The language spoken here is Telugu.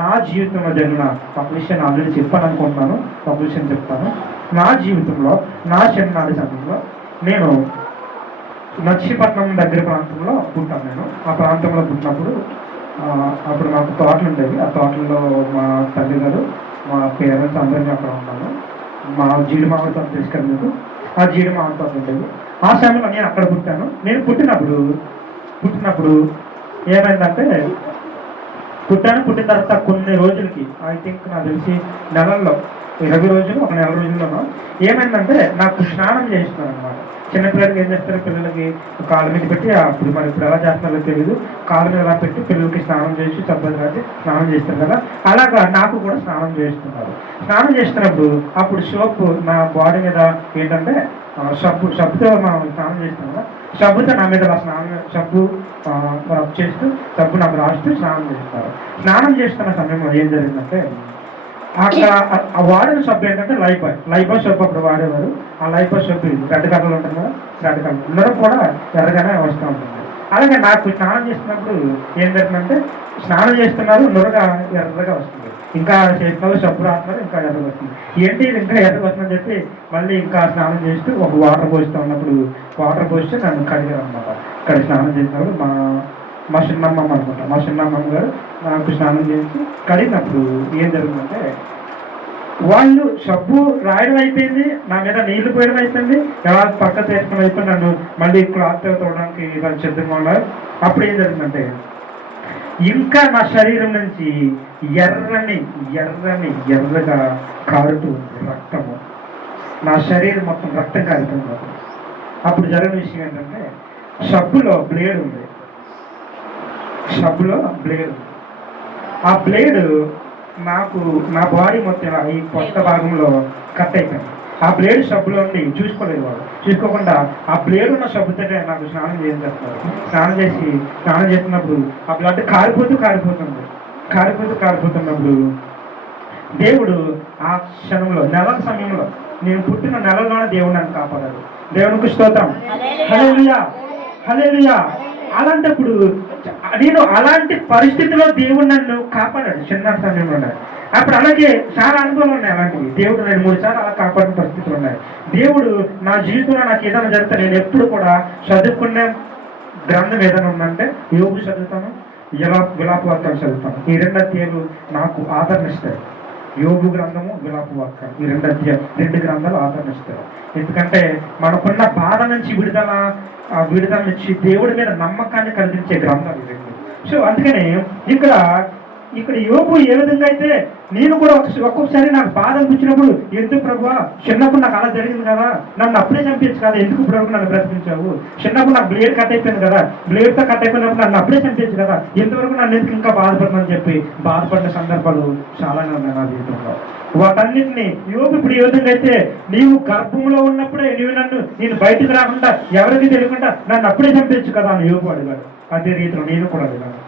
నా జీవితంలో జరిగిన ఒక విషయాన్ని ఆల్రెడీ చెప్పాను అనుకుంటున్నాను. ఒక విషయం చెప్తాను. నా జీవితంలో నా చిన్ననాటి సమయంలో నేను నర్సీపట్నం దగ్గర ప్రాంతంలో పుట్టాను. నేను ఆ ప్రాంతంలో పుట్టినప్పుడు అప్పుడు నాకు తోటలు ఉండేవి. ఆ తోటల్లో మా తల్లి గారు మా పేరెంట్స్ అందరినీ అక్కడ ఉన్నాను. మా జీడి మామిడి తోట తీసుకెళ్ళి మీకు ఆ జీడి మామిడి తోట ఉండేవి. ఆ సమయంలో నేను అక్కడ పుట్టాను. నేను పుట్టినప్పుడు ఏమైందంటే పుట్టిన తర్వాత కొన్ని రోజులకి ఐ థింక్ నాకు తెలిసి నెలల్లో 20 రోజులు ఒక నెల రోజుల్లోనో ఏమైందంటే నాకు స్నానం చేస్తున్నారు అనమాట. చిన్నపిల్లలకి ఏం చేస్తారు, పిల్లలకి కాళ్ళ మీద పెట్టి ఇప్పుడు ఎలా చేస్తున్నారో తెలియదు, కాళ్ళ మీద ఎలా పెట్టి పిల్లలకి స్నానం చేసి సబ్బులు రాసి స్నానం చేస్తారు కదా, అలాగా నాకు కూడా స్నానం చేస్తున్నారు. స్నానం చేస్తున్నప్పుడు అప్పుడు సోపు నా బాడీ మీద ఏంటంటే సబ్బుతో మనం స్నానం చేస్తాం కదా, సబ్బుతో నా మీద సబ్బు రబ్ చేస్తూ సబ్బు నాకు రాస్తూ స్నానం చేస్తారు. స్నానం చేస్తున్న సమయంలో ఏం జరిగిందంటే అక్కడ ఆ వాడిన సబ్బు ఏంటంటే లైఫాయ్ సబ్బు అప్పుడు వాడేవారు. ఆ లైఫాయ్ సబ్బు రెడ్ కలర్లో ఉంటుంది కదా, రెడ్ కలర్ అందరూ కూడా ఎర్రగానే వస్తూ ఉంటుంది. అలాగే నాకు స్నానం చేస్తున్నప్పుడు ఏం జరిగిందంటే స్నానం చేస్తున్నారు, నురగా ఎర్రగా వస్తుంది. ఇంకా చేస్తున్నారు, సబ్బు రాస్తున్నారు, ఇంకా ఎర్రగా వస్తుంది. ఏంటి ఇది ఇంకా ఎర్రగా వస్తుందని చెప్పి మళ్ళీ ఇంకా స్నానం చేస్తూ ఒక వాటర్ పోస్తూ ఉన్నప్పుడు వాటర్ పోస్తే నన్ను కడిగారు అనమాట. ఇక్కడ స్నానం చేసినప్పుడు మా చిన్నమ్మమ్మ అనుకుంటా, మా చిన్నమ్మమ్మ గారు నాకు స్నానం చేసి కడిగినప్పుడు ఏం జరిగిందంటే వాళ్ళు సబ్బు రాయడం అయిపోయింది, నా మీద నీళ్లు పోయడం అయిపోయింది, ఎలా పక్క తీర్చడం అయిపోయి నన్ను మళ్ళీ క్లాత్ తోడడానికి సిద్ధంగా ఉన్నారు. అప్పుడు ఏం జరిగిందంటే ఇంకా నా శరీరం నుంచి ఎర్రగా కారుతూ ఉంది రక్తము. నా శరీరం మొత్తం రక్తం కారుతుంది. అప్పుడు జరిగిన విషయం ఏంటంటే సబ్బులో బ్లేడ్ ఉంది. ఆ బ్లేడ్ నాకు నా బాడీ మొత్తం ఈ కొత్త భాగంలో కట్ అయిపోయింది. ఆ బ్లేడ్ సబ్బులో ఉండి చూసుకోలేదు వాళ్ళు. చూసుకోకుండా ఆ బ్లేడ్ ఉన్న సబ్బుతోనే నాకు స్నానం చేస్తారు. స్నానం చేస్తున్నప్పుడు ఆ బ్లడ్ కారిపోతున్నప్పుడు దేవుడు ఆ క్షణంలో నెలల సమయంలో నేను పుట్టిన నెలలోనే దేవుడు నన్ను కాపాడాడు. దేవునికి స్తోత్రం, హల్లెలూయా హల్లెలూయా. అలాంటప్పుడు నేను అలాంటి పరిస్థితిలో దేవుడు నన్ను కాపాడాడు చిన్న సమయంలో. అప్పుడు అలాగే చాలా అనుభవాలు ఉన్నాయి అలాంటివి. దేవుడు 2-3 సార్లు అలా కాపాడిన పరిస్థితులు ఉన్నాయి. దేవుడు నా జీవితంలో నాకు ఏదైనా జరిగితే నేను ఎప్పుడు కూడా చదువుకునే గ్రంథం ఏదైనా ఉందంటే యోబు చదువుతాను, విలాప వాక్యాలు చదువుతాను. ఈ 2 అధ్యాయాలు నాకు ఆదరణ ఇస్తాయి. యోబు గ్రంథము, విలాప వాక్యాలు, ఈ 2 గ్రంథాలు ఆదరణ ఇస్తాయి. ఎందుకంటే మనకున్న బాధ నుంచి విడుదల నుంచి దేవుడి మీద నమ్మకాన్ని కలిగించే గ్రంథాలు ఈ 2. సో అందుకనే ఇక్కడ యోబు ఏ విధంగా అయితే నేను కూడా ఒక్కొక్కసారి నాకు బాధ అనిపించినప్పుడు, ఎందుకు ప్రభువా చిన్నప్పుడు నాకు అలా జరిగింది కదా, నన్ను అప్పుడే చంపించు కదా, ఎందుకు ఇప్పుడు నన్ను బ్రతికించావు, చిన్నప్పుడు నాకు బ్లేడ్ కట్ అయిపోయింది కదా, బ్లేడ్తో కట్ అయిపోయినప్పుడు నన్ను అప్పుడే చంపించు కదా, ఎంతవరకు నన్ను ఎందుకు ఇంకా బాధపడుతుందని చెప్పి బాధపడిన సందర్భాలు చాలానే ఉన్నాయి నా జీవితంలో. వాటన్నిటిని యోబు ఇప్పుడు ఏ విధంగా అయితే నీవు గర్భంలో ఉన్నప్పుడే నేను బయటకు రాకుండా ఎవరికి తెలియకుండా నన్ను అప్పుడే చంపించు కదా అని యోబు అడిగాడు. అదే రీతిలో నేను కూడా అడిగాను.